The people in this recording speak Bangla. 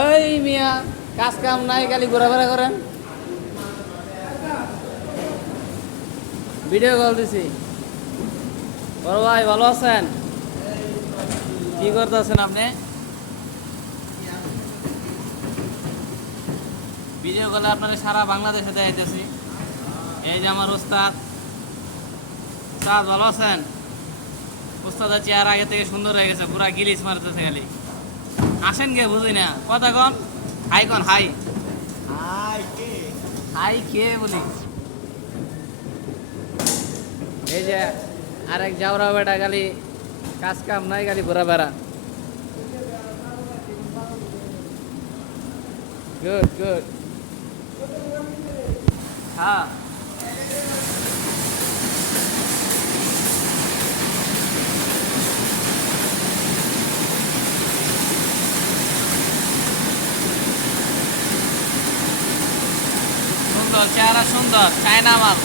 এই মিয়া, কাজ কাম নাই, খালি ঘোরাফেরা করেন। ভিডিও কল দিছি। বড় ভাই ভালো আছেন? কি করতেছেন আপনি? ভিডিও কলে আপনারা সারা বাংলাদেশে দেখাইতেছি। এই যে আমার উস্তাদ। উস্তাদ ভালো আছেন? উস্তাদের চেহারা আগে থেকে সুন্দর হয়ে গেছে, পুরা গিলিস মারতেছে খালি। আসেন কে বুঝি না, কথা কন। হাই কন, হাই। হাই কে বলি? এই যে আরেক যাওরা বেটা, খালি কাজ কাম নাই, খালি ঘোরা বেড়া। Good good. হ্যাঁ, সুন্দর চেহারা, সুন্দর চায়না মাল।